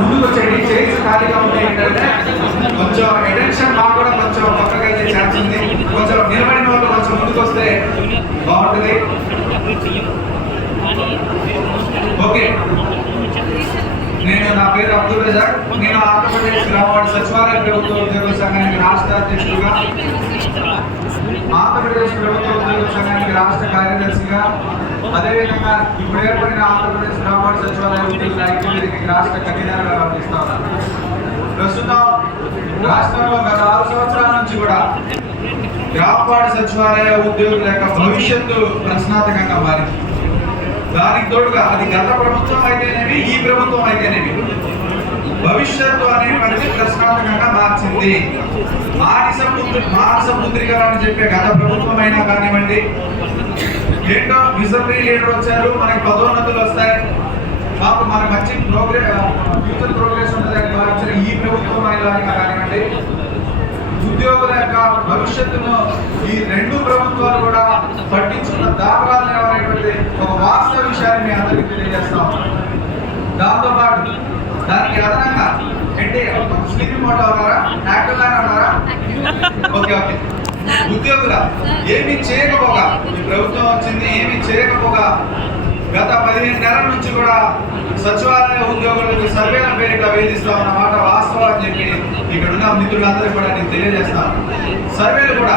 ముందుకు వచ్చేయండి. చైర్స్ ఖాళీగా ఉన్నాయి ఏంటంటే కొంచెం అటెన్షన్ మాకు కూడా కొంచెం పక్కగా అయితే ఛాన్స్ ఉంది. కొంచెం నిలబడిన వాళ్ళు కొంచెం ముందుకు వస్తే బాగుంటుంది. ఓకే నేను నా పేరు అబ్దుల్ రజాక్. నేను ఆంధ్రప్రదేశ్ గ్రామవాడ సచివాలయ ప్రభుత్వ ఉద్యోగ సంఘానికి రాష్ట్ర అధ్యక్షుడుగా ఆంధ్రప్రదేశ్ ప్రభుత్వ సంఘానికి రాష్ట్ర కార్యదర్శిగా అదేవిధంగా ఇప్పుడు ఏర్పడిన ఆంధ్రప్రదేశ్ గ్రామవాడ సచివాలయం ఉద్యోగుల రాష్ట్ర కన్వీనర్గా వ్యవహరిస్తా ఉన్నాను ప్రస్తుతం రాష్ట్రంలో గత ఆరు సంవత్సరాల నుంచి కూడా గ్రామవాడ సచివాలయ ఉద్యోగుల యొక్క భవిష్యత్తు ప్రశ్నార్థకంగా మారింది. దానికి తోడుగా అది గత ప్రభుత్వం అయితేనేమి ఈ ప్రభుత్వం అయితేనేమి భవిష్యత్తు అనేటువంటిది ప్రశ్నార్థకంగా మార్చింది. మానస పుత్రి మానస అని చెప్పే గత ప్రభుత్వం అయినా కానివ్వండి ఏంటో విజనరీ లీడర్ వచ్చారు మనకి పదోన్నతులు వస్తాయి. మాకు మన మంచి ప్రోగ్రెస్ ఫ్యూచర్ ప్రోగ్రెస్ ఉంటుంది భావించిన ఈ ప్రభుత్వం అయినా కానివ్వండి ఉద్యోగుల యొక్క భవిష్యత్తును ఈ రెండు ప్రభుత్వాలు కూడా పట్టించుకున్న దాఖలాలు అనేటువంటి ఒక వాస్తవ విషయాన్ని మీ అందరికీ తెలియజేస్తాం. దాంతోపాటు దానికి అదనంగా అంటే స్లీపింగ్ మోడ్ అవుతారా? యాక్టివ్గా ఉన్నారా? Okay okay. ఉద్యోగుల ఏమి చేయకపోగా ఈ ప్రభుత్వం వచ్చింది ఏమి చేయకపోగా గత పదిహేను నెలల నుంచి కూడా సచివాలయ ఉద్యోగులకు సర్వేల పేరిట వేధిస్తా అన్నమాట వాస్తవం అని చెప్పి ఇక్కడ ఉన్న మిత్రులందరూ కూడా నేను తెలియజేస్తాను. సర్వేలు కూడా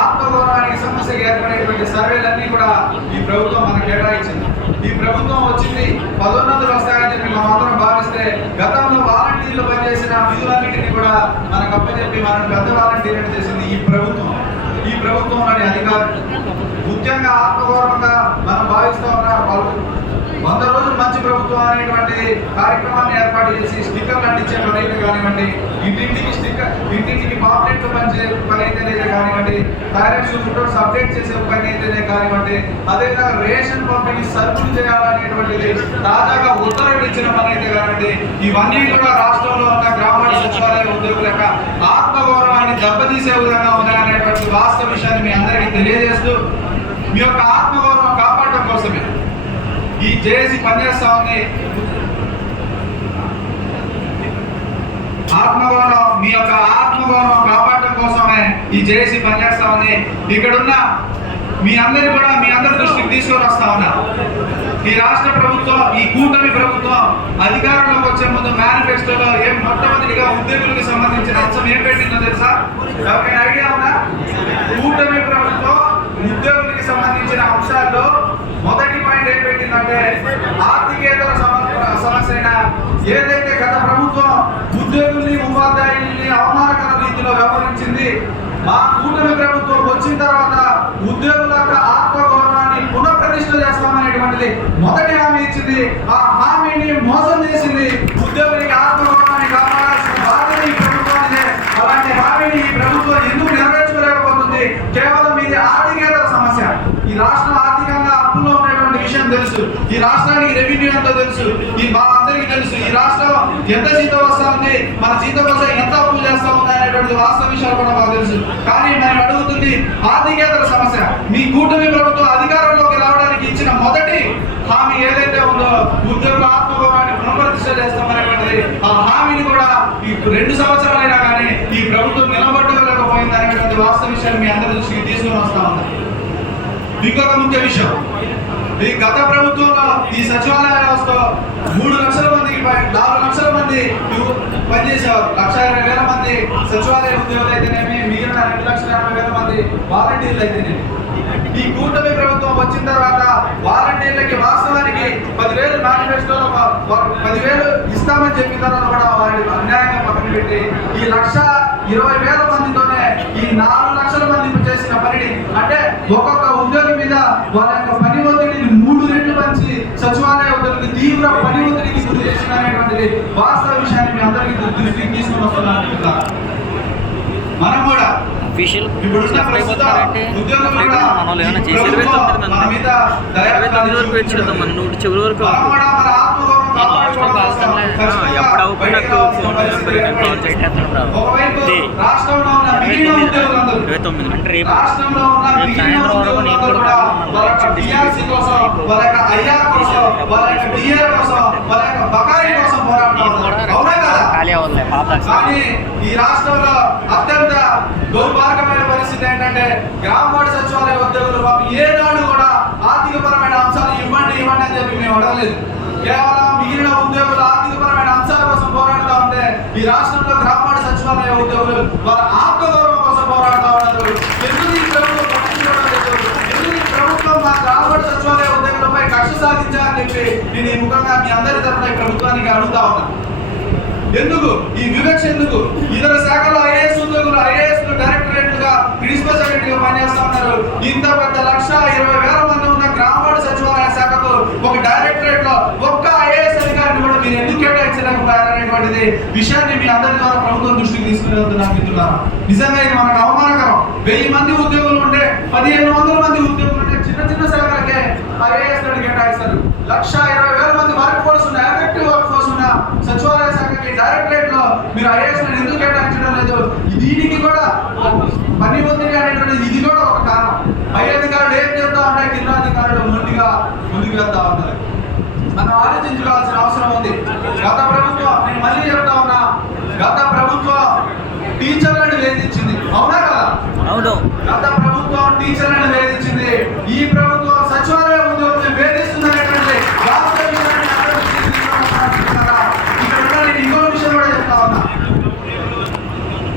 ఆత్మగౌరవానికి సమస్యగా ఏర్పడేటువంటి సర్వేలన్నీ కూడా ఈ ప్రభుత్వం మనకు కేటాయించింది. ఈ ప్రభుత్వం వచ్చింది పదోన్నతులు వస్తాయని చెప్పి మనం అందరం భావిస్తే గతంలో వాలంటీర్లు పనిచేసిన విధులన్నింటినీ కూడా మనకు అప్పచెప్పి మనకు పెద్ద వాలంటీర్లు చేసింది ఈ ప్రభుత్వం. ఈ ప్రభుత్వంలోని అధికారులు. ముఖ్యంగా ఆత్మగౌరవంగా మనం భావిస్తూ ఉన్న వాళ్ళు వంద రోజులు మంచి ప్రభుత్వం అనేటువంటి కార్యక్రమాన్ని ఏర్పాటు చేసి స్టిక్కర్లు అంటించే పని అయితే కానివ్వండి ఇంటింటికి స్టిక్కర్ ఇంటింటికి పాంప్లెట్లు పనిచే పని అయితేనే కానివ్వండి థైరాయిడ్ షుగర్ అప్డేట్ చేసే పని అయితేనే కానివ్వండి అదేవిధంగా రేషన్ పంపిణీ సర్కులు చేయాలనేటువంటిది తాజాగా ఉత్తర్వులు ఇచ్చిన పని అయితే కానివ్వండి ఇవన్నీ కూడా రాష్ట్రంలో ఉన్న గ్రామీణ సచివాలయ ఉద్యోగుల యొక్క ఆత్మగౌరవాన్ని దెబ్బతీసే విధంగా ఉన్నాయనేటువంటి వాస్తవ విషయాన్ని మీ అందరికీ తెలియజేస్తూ మీ యొక్క ఆత్మగౌరవం కాపాడటం కోసమే. ఈ జేఏసీ పనిచేస్తా ఉంది ఆత్మగౌరవం మీ యొక్క ఆత్మగౌరవం కాపాడటం కోసమే ఈ జేఏసీ పనిచేస్తా ఉంది ఇక్కడున్న మీ అందరి కూడా మీ అందరి దృష్టికి తీసుకొని వస్తా ఉన్నా. ఈ రాష్ట్ర ప్రభుత్వం ఈ కూటమి ప్రభుత్వం అధికారంలోకి వచ్చే ముందు మేనిఫెస్టోలో ఏం మొట్టమొదటిగా ఉద్యోగులకు సంబంధించిన అంశం ఏం పెట్టిందో తెలుసా? ఎవరికైనా ఐడియా ఉందా? కూటమి ప్రభుత్వం ఉద్యోగులకి సంబంధించిన అంశాల్లో మొదటి పాయింట్ ఏం పెట్టిందంటే ఆర్థికేతర సమ- సమస్య అయిన ఏదైతే గత ప్రభుత్వం ఉద్యోగుల్ని ఉపాధ్యాయుల్ని అవమానకర రీతిలో వ్యవహరించింది మా కూటమి ప్రభుత్వం వచ్చిన తర్వాత ఉద్యోగుల యొక్క ఆత్మగౌరవాన్ని పునఃప్రతిష్ఠ చేస్తామనేటువంటిది మొదటి హామీ ఇచ్చింది. ఆ హామీని మోసం చేసింది ఉద్యోగులకి ఆత్మగౌరవాన్ని కాపాడాల్సిన బాధ్యత ఈ అలాంటి హామీని ఈ ప్రభుత్వం ఎందుకు నెరవేర్చుకోలేకపోతుంది? కేవలం ఇది ఆర్థికేతర సమస్య. ఈ రాష్ట్రం ఆర్థికంగా అప్పుల్లో ఉన్నటువంటి విషయం తెలుసు. ఈ రాష్ట్రానికి రెవెన్యూ ఎంతో తెలుసు. ఈ తెలుసు ఈ రాష్ట్రం ఎంత జీతం వస్తా ఉంది మన జీతం కోసం ఎంత అప్పులు చేస్తా ఉంది అనేటువంటి వాస్తవ విషయాలు కూడా మాకు తెలుసు. కానీ మనం అడుగుతుంది ఆర్థికేతర సమస్య. మీ కూటమి ప్రభుత్వం అధికారంలోకి రావడానికి ఇచ్చిన మొదటి హామీ ఏదైతే ఉందో ఉద్యోగుల ఆత్మగౌరవాన్ని పునఃప్రతిష్ట చేస్తామనేటువంటిది ఆ హామీని కూడా ఈ రెండు సంవత్సరాలైనా కానీ ఈ ప్రభుత్వం నిలబట్టుకోలేకపోయింది అనేటువంటి వాస్తవ విషయాన్ని మీ అందరి దృష్టికి తీసుకుని వస్తా ఉంది ఇంకొక ముఖ్య విషయం. ఈ గత ప్రభుత్వంలో ఈ సచివాలయ వ్యవస్థలో మూడు లక్షల మందికి నాలుగు లక్షల మంది పనిచేసేవారు. లక్ష ఇరవై వేల మంది సచివాలయ ఉద్యోగులు అయితేనేమి మిగిలిన రెండు లక్షల యాభై వేల మంది వాలంటీర్లు అయితేనేమి. ఈ కూటమి ప్రభుత్వం వచ్చిన తర్వాత వాలంటీర్లకి వాస్తవానికి పదివేలు మేనిఫెస్టోలో పదివేలు ఇస్తామని చెప్పిన తర్వాత కూడా వారిని అన్యాయంగా పక్కన పెట్టి ఈ లక్ష ఇరవై వేల మందితోనే ఈ నాలుగు లక్షల మంది చేసిన పనిని అంటే ఒక్కొక్క ఉద్యోగి మీద వాళ్ళ యొక్క పని ఒత్తిడిని మూడు రెట్లు పంచి సచివాలయ ఉద్యోగులకు తీవ్ర పని ఒత్తిడికి గురి చేసిన అనేటువంటిది వాస్తవ విషయాన్ని మీ అందరికీ దృష్టికి తీసుకుని వస్తున్నాను మిత్రులారా. మనం కూడా అఫీషియల్ ఇప్పుడు ఉన్న అయిపోతున్నారంటే కూడా మన వాళ్ళు ఏమైనా చేసి ఇరవై తొమ్మిది మంది ఇరవై తొమ్మిది వరకు వచ్చేద్దాం మన నూటి చివరి వరకు ఎప్పుడు అవ్వకుండా బయటికి ఫోన్ కాల్ చేసేస్తాను రాష్ట్రంలో ఇరవై తొమ్మిది అంటే రేపు రేపు సాయంత్రం వరకు నేను కూడా కూడా వాళ్ళ యొక్క ఈ రాష్ట్రంలో అత్యంత దౌర్భాగ్యమైన పరిస్థితి ఏంటంటే గ్రామ సచివాలయ ఉద్యోగులు బాబు ఏనాడు కూడా ఆర్థికపరమైన అంశాలు ఇవ్వండి ఇవ్వండి అని చెప్పి మేము అడగలేదు. కేవలం మిగిలిన ఉద్యోగులు ఆర్థికపరమైన అంశాల కోసం పోరాడుతూ ఉంటే ఈ రాష్ట్రంలో గ్రామ సచివాలయ ఉద్యోగులు వారి ఆత్మగౌరవం కోసం పోరాడుతూ ఉన్నారు ఎందుకు ఈ ప్రభుత్వం పట్టించుకోవడం లేదు? ఎందుకు ఈ ప్రభుత్వం మా గ్రామ సచివాలయ ఉద్యోగులపై కక్ష సాధించాలని చెప్పి నేను ఈ ముఖంగా మీ అందరి తరఫున ప్రభుత్వానికి అడుగుతా ఉన్నాను ఎందుకు? ఈ వివక్ష ఎందుకు? ఇతర శాఖలో ఐఏఎస్ ఉద్యోగులు ఐఏఎస్ డైరెక్టరేట్లుగా ప్రిన్సిపల్ సెక్రటరీగా పనిచేస్తా ఉన్నారు. ఇంత పెద్ద లక్ష ఇరవై వేల మంది ఉన్న గ్రామ సచివాలయ శాఖకు ఒక డైరెక్టరేట్లో ఒక్క ఐఏఎస్ అధికారిని కూడా మీరు ఎందుకు కేటాయించలేకపోయారనేటువంటిది విషయాన్ని మీ అందరి ద్వారా ప్రభుత్వం దృష్టికి తీసుకుని వెళ్తున్నాను మిత్రులారా. నిజంగా ఇది మనకు అవమానకరం. వెయ్యి మంది ఉద్యోగులు ఉంటే పదిహేను వందల మంది ఉద్యోగులు ఉంటే చిన్న చిన్న శాఖలకే ఐఏఎస్ కేటాయిస్తారు. లక్ష ఇరవై వేల మంది వర్క్ ఫోర్స్ ఉన్న ఎఫెక్టివ్ వర్క్ సచివాలయ శాఖకి డైరెక్టరేట్లో మీరు ఐఏఎస్ ఎందుకు కేటాయించడం లేదు? దీనికి కూడా పని ఒత్తిడి అనేటువంటిది ఇది కూడా ఒక కారణం. పై అధికారులు ఏం చెప్తా ఉంటే కింద అధికారులు మొండిగా ముందుకు వెళ్తా ఉంటారు. మనం ఆలోచించుకోవాల్సిన అవసరం ఉంది. గత ప్రభుత్వం నేను మళ్ళీ చెప్తా ఉన్నా గత ప్రభుత్వం టీచర్లను వేధించింది. అవునా కదా? అవును. గత ప్రభుత్వం టీచర్లను వేధించింది. ఈ ప్రభుత్వం సచివాలయ ఉద్యోగులను వేధిస్తుందనేటువంటి వాస్తవ విషయాన్ని అందరూ దృష్టికి తీసుకురావాలనుకుంటున్నారా? ఇక్కడ ఉన్న నేను ఇంకో విషయం కూడా చెప్తా ఉన్నా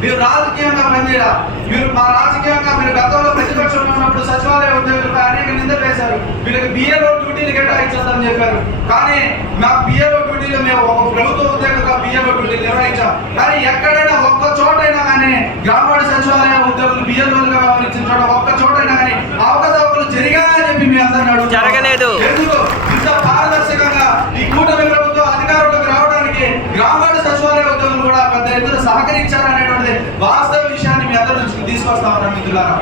మీరు రాజకీయంగా పనిచేయాల మీరు మా రాజకీయంగా మీరు గతంలో ప్రతిపక్షంలో ఉన్నప్పుడు సచివాలయ ఉద్యోగులపై అనేక నిందలు వేశారు. వీళ్ళకి బిఏఓ డ్యూటీలు కేటాయించొద్దని చెప్పారు. కానీ మా బిఏఓ డ్యూటీలు మేము ఒక ప్రభుత్వ ఉద్యోగులుగా బిఏఓ డ్యూటీలు నిర్వహించాం. కానీ ఎక్కడైనా ఒక్క చోటైనా కానీ గ్రామీణ సచివాలయ ఉద్యోగులు బిఏఓలుగా వ్యవహరించిన చోట ఒక్క చోటైనా కానీ అవకతవకలు జరిగాయని చెప్పి మీ అందరూ జరగలేదు. ఎందుకు ఇంత పారదర్శకంగా ఈ కూటమి ప్రభుత్వం అధికారంలోకి రావడానికి గ్రామీణ సచివాలయ ఉద్యోగులు కూడా పెద్ద ఎత్తున సహకరించారనేటువంటిది వాస్తవ విషయాన్ని మీ అందరి దృష్టికి తీసుకొస్తా ఉన్నాం మిత్రులారా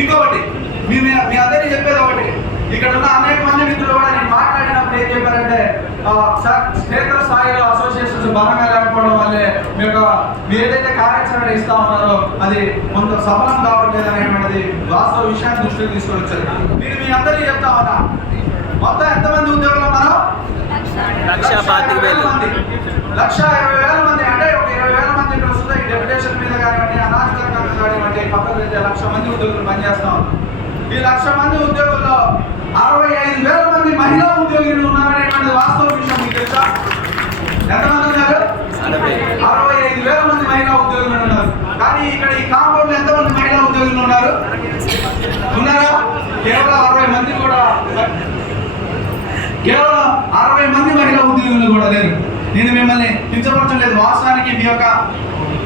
ఇంకొకటి మీ మీ అందరికీ చెప్పేది ఒకటి. ఇక్కడ ఉన్న అనేక మంది మిత్రులు కూడా నేను మాట్లాడినప్పుడు ఏం చెప్పారంటే క్షేత్ర స్థాయిలో అసోసియేషన్స్ బలంగా లేకపోవడం వల్లే మీ యొక్క మీరు ఏదైతే కార్యాచరణ ఇస్తా ఉన్నారో అది కొంత సఫలం కావట్లేదు అనేటువంటిది వాస్తవ విషయాన్ని దృష్టికి తీసుకొని వచ్చారు. నేను మీ అందరికీ చెప్తా ఉన్నా. మొత్తం ఎంతమంది ఉద్యోగులు మనం లక్ష ఇరవై వేల మంది. అంటే ఒక ఇరవై వేల మంది ప్రస్తుతం ఈ డెప్యుటేషన్ మీద కానివ్వండి అనాధికారికంగా కానివ్వండి పక్కన లక్ష మంది ఉద్యోగులు పనిచేస్తా ఈ లక్ష మంది ఉద్యోగుల్లో అరవై ఐదు వేల మంది మహిళా ఉద్యోగులు ఉన్నారనేటువంటి వాస్తవ విషయం మీకు తెలుసా? ఎంతమంది ఉన్నారు? అరవై. ఐదు వేల మంది మహిళా ఉద్యోగులు ఉన్నారు. కానీ ఇక్కడ ఈ కాంపౌండ్లో ఎంతమంది మహిళా ఉద్యోగులు ఉన్నారు? ఉన్నారా? కేవలం అరవై మంది కూడా కేవలం అరవై మంది మహిళా ఉద్యోగులు కూడా లేరు. నేను మిమ్మల్ని కించపరచలేదు. వాస్తవానికి మీ యొక్క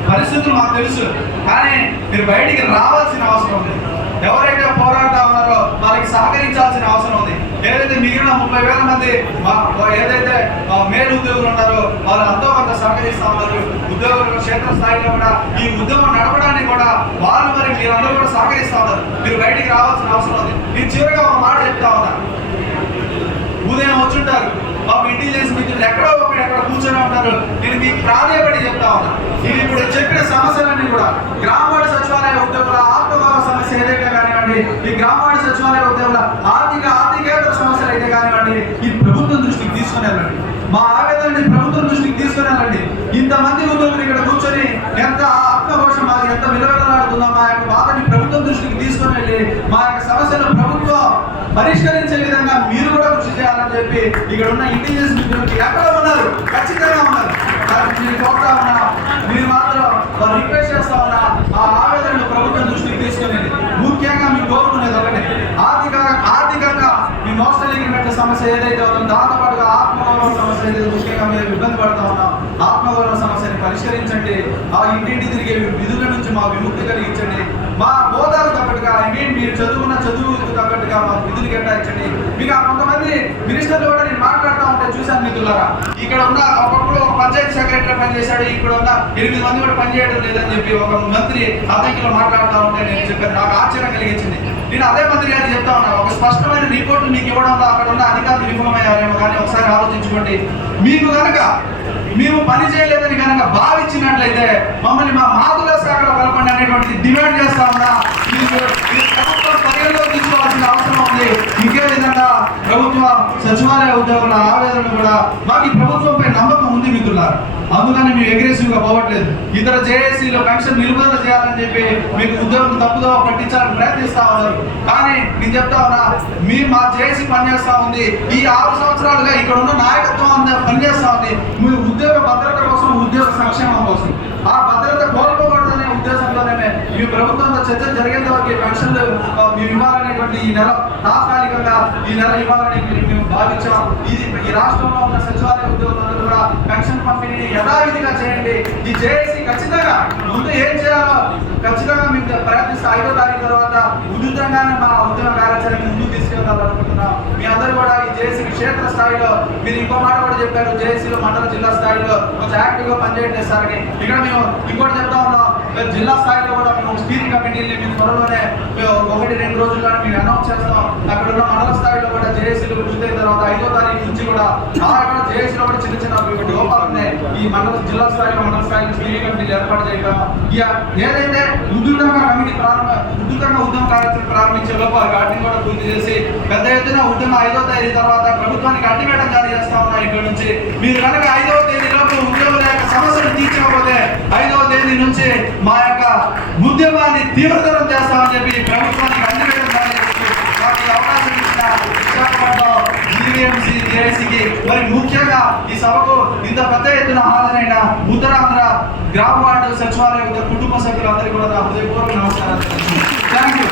పరిస్థితులు మాకు తెలుసు. కానీ మీరు బయటికి రావాల్సిన అవసరం ఉంది. ఎవరైతే పోరాడుతా ఉన్నారో వారికి సహకరించాల్సిన అవసరం ఉంది. ఏదైతే మిగిలిన ముప్పై వేల మంది మా- ఏదైతే మేలు ఉద్యోగులు ఉన్నారో వాళ్ళు ఎంతో కొంత సహకరిస్తా ఉన్నారు. ఉద్యోగులు క్షేత్ర స్థాయిలో కూడా ఈ ఉద్యమం నడపడానికి కూడా వాళ్ళు మరి మీరందరూ కూడా సహకరిస్తా ఉన్నారు. మీరు బయటికి రావాల్సిన అవసరం ఉంది. నేను చివరిగా ఒక మాట చెప్తా ఉన్నా. ఉదయం వచ్చుంటారు. మాకు ఇంటెలిజెన్స్ మిత్రులు ఎక్కడో ఒక ఎక్కడ కూర్చొని ఉంటారు. నేను మీకు ప్రాధాన్యపడి చెప్తా ఉన్నా. నేను ఇప్పుడు చెప్పిన సమస్యలన్నీ కూడా గ్రామాడి సచివాలయ ఉద్యోగుల ఆత్మగౌరవ సమస్య ఏదైతే కానివ్వండి ఈ గ్రామాడి సచివాలయ ఉద్యోగుల ఆర్థిక ఆర్థికేతర సమస్యలు అయితే కానివ్వండి ఈ ప్రభుత్వం దృష్టికి తీసుకుని వెళ్ళండి. మా ఆవేదనని ప్రభుత్వం దృష్టికి తీసుకుని వెళ్ళండి. ఇంతమంది ఉద్యోగులు ఇక్కడ కూర్చొని ఎంత ఆత్మఘోషం మాకు ఎంత విలువలాడుతుందో మా యొక్క బాధని ప్రభుత్వం దృష్టికి తీసుకొని వెళ్ళి మా యొక్క సమస్యలు ప్రభుత్వం పరిష్కరించే విధంగా ఇక్కడ ఉన్న ఇండిజినస్ మిత్రులకి ఎక్కడ ఉన్నారు ఖచ్చితంగా ఉన్నారు. కానీ నేను కోరుతా ఉన్నా మీరు మాత్రం వారు రిక్వెస్ట్ చేస్తా ఉన్నా ఆ ఆవేదనను ప్రభుత్వం దృష్టికి తీసుకొని ముఖ్యంగా మీరు కోరుకునేది ఒకటే. ఆర్థిక ఆర్థికంగా మీ మోస్టల్ అగ్రిమెంట్ సమస్య ఏదైతే ఉందో దాంతో ఆత్మగౌరవ సమస్య ఏదైతే ముఖ్యంగా మీరు ఇబ్బంది పడతా ఉన్నాం ఆత్మగౌరవ సమస్యని పరిష్కరించండి. ఆ ఇంటింటి తిరిగే విధుల నుంచి మా విముక్తి కలిగించండి. మా హోదాకు తగ్గట్టుగా ఐ మీన్ మీరు చదువుకున్న చదువుకు తగ్గట్టుగా మా విధులు కేటాయించండి. మీకు ఆ కొంతమంది మీరు కూడా నేను మాట్లాడుతూ ఉంటే చూశాను మిత్రులారా ఇక్కడ ఉన్న ఒకప్పుడు ఒక పంచాయతీ సెక్రటరీ పనిచేశాడు ఇక్కడ ఉన్న ఎనిమిది మంది కూడా పనిచేయడం లేదని చెప్పి ఒక మంత్రి అతనికిలో మాట్లాడుతూ ఉంటే నేను చెప్పాను. నాకు ఆశ్చర్యం కలిగించింది. నేను అదే మంత్రి గారికి చెప్తా ఉన్నా ఒక స్పష్టమైన రిపోర్ట్ మీకు ఇవ్వడంలో అక్కడ ఉన్న అధికారులు విఫలమయ్యారేమో కానీ ఒకసారి ఆలోచించుకోండి. మీకు కనుక మేము పని చేయలేదని కనుక భావించినట్లయితే మమ్మల్ని మా మాతృ శాఖలో కలపండి అనేటువంటి డిమాండ్ చేస్తా ఉన్నా. ప్రభుత్వం పరిగణలోకి తీసుకోవాల్సిన అవసరం ఉంది. ఇంకే విధంగా ప్రభుత్వ సచివాలయ ఉద్యోగుల ఆవేదన కూడా మాకు ఉంది అందుకని మేము అగ్రెసివ్గా పోవట్లేదు. ఇతర జేఏసీలో పెన్షన్ నిలుపుదల చేయాలని చెప్పి మీకు ఉద్యోగం తప్పుదో పట్టించాలని ప్రయత్నిస్తా ఉన్నారు. కానీ నేను చెప్తా ఉన్నా మీ మా జేఏసీ పనిచేస్తా ఉంది. ఈ ఆరు సంవత్సరాలుగా ఇక్కడ ఉన్న నాయకత్వం అంతా పనిచేస్తా ఉంది. మీ ఉద్యోగ భద్రత కోసం ఉద్యోగ సంక్షేమం కోసం. ఆ భద్రత కోల్పోకూడదనే ఉద్దేశంతోనే మీ ప్రభుత్వంతో చర్చ జరిగేంత వరకు పెన్షన్ పెన్షన్లు మేము ఇవ్వాలనేటువంటి ఈ నెల తాత్కాలికంగా ఈ నెల ఇవ్వాలని మేము- భావించాం. ఇది ఈ రాష్ట్రంలో ఉన్న సచివాలయ ఉద్యోగులందరూ కూడా పెన్షన్ పంపిణీని యథావిధిగా చేయండి. ఇది చేసి ఖచ్చితంగా ముందు ఏం చేయాలో ఖచ్చితంగా మీకు ప్రయత్నిస్తే ఐదో తారీఖు తర్వాత ఉచితంగానే మా ఉద్యోగ కార్యాచరణ ముందుకు తీసుకెళ్ళాలనుకుంటున్నాం మీ అందరూ కూడా ఈ జేఏసీ క్షేత్ర స్థాయిలో మీరు ఇంకో మాట కూడా చెప్పారు. జేఏసీలో మండల జిల్లా స్థాయిలో కొంచెం యాక్టివ్గా పనిచేయండి సార్ అని ఇక్కడ మేము ఇంకోటి చెప్తా ఉన్నాం. జిల్లా స్థాయిలో కూడా మేము స్టీరింగ్ కమిటీని మేము త్వరలోనే ఒకటి రెండు రోజుల్లో మేము అనౌన్స్ చేస్తాం. అక్కడ ఉన్న మండల స్థాయిలో కూడా జేఏసీలు పూర్తయిన తర్వాత ఐదో తారీఖు నుంచి కూడా ఆ జేఏసీలో కూడా చిన్న చిన్న వీటి లోపాలు ఉన్నాయి ఈ మండల జిల్లా స్థాయిలో మండల స్థాయిలో స్టీరింగ్ కమిటీలు ఏర్పాటు చేయడం. ఇక ఏదైతే ఉద్యోగంగా కమిటీ ప్రారంభ ఉద్యోగంగా ఉద్యమ కార్యక్రమం ప్రారంభించే లోపు వాటిని కూడా పూర్తి చేసి పెద్ద ఎత్తున ఉద్యమ ఐదో తేదీ తర్వాత ప్రభుత్వానికి అడ్డువేయడం జారీ చేస్తా ఉన్నాయి ఇక్కడ నుంచి. మీరు కనుక ఐదవ తేదీలో లోపు ఉద్యోగుల యొక్క సమస్యను తీర్చకపోతే ఐదవ తేదీ నుంచి మా యొక్క ఉద్యమాన్ని తీవ్రతరం చేస్తామని చెప్పి ప్రభుత్వానికి అడ్డువేయడం అవకాశం ఇచ్చిన విశాఖపట్నం జీవీఎంసీ జేఏసీకి మరి ముఖ్యంగా ఈ సభకు ఇంత పెద్ద ఎత్తున హాజరైన ఉత్తరాంధ్ర గ్రామ వార్డు సచివాలయ కుటుంబ సభ్యులందరికీ కూడా హృదయపూర్వక నమస్కారాలు. Thank you